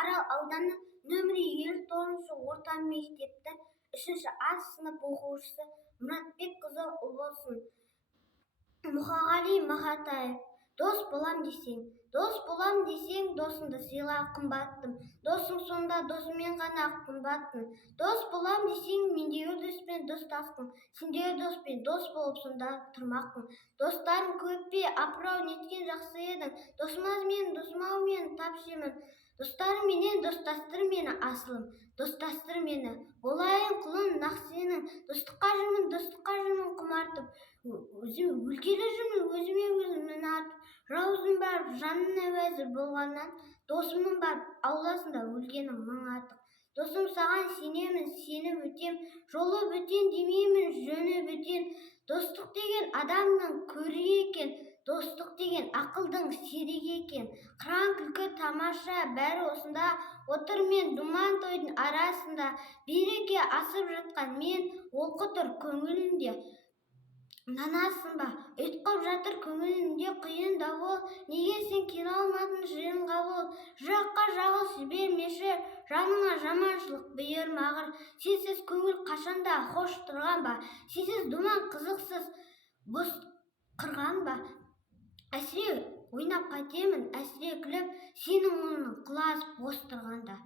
Арал ауданы нөмірі 59 орта мектепті 3 А сынып оқушысы Мұратбекқызы Ұлболсын. Мұқағали Мақатаев. Дос болам десең, досыңды сыйла қымбаттым. Досың сонда досымен ғана қымбаттым. Дос болам десең, мендегі доспен достаспын. Сендегі доспен дос болып сонда тұрмақпын. Достарым көп пе, апырау неткен жақсы едің. Досым-ау мен тапшымын. Достарым менен достастыр мені асылым. Достастыр мені, болайын құлын нақ сенің. Достыққа жүрмін құмартып. Өлгелі жүрмін өзіме өзім артып. Жауызым бар жанына уәзір болғаннан, досымның бар ауласында өлгенім мың артық. Досым саған сенемін, сеніп өтем, жолы бөтен демеймін, жөні бөтен. Достық деген адамның көрігі екен, достық деген ақылдың серігі екен. Қыран күлкі тамаша бәрі осында, отыр мен думан тойдың арасында. Береке асып жатқан мен, олқы тұр көңілінде. Нанасың ба, ұйтқып жатыр көңілінде құйын дауыл. Неге сен келе алмадың жиынға бол? Жыраққа жалғыз жібермеші, жаныңа жаманшылық бұйырмағыр. Сенсіз көңіл қашанда хош тұрған ба? Сенсіз думан қызықсыз бос қырған ба? Әсіре ойнап қайтемін, әсіре күліп, сенің орның құлазып бос тұрғанда.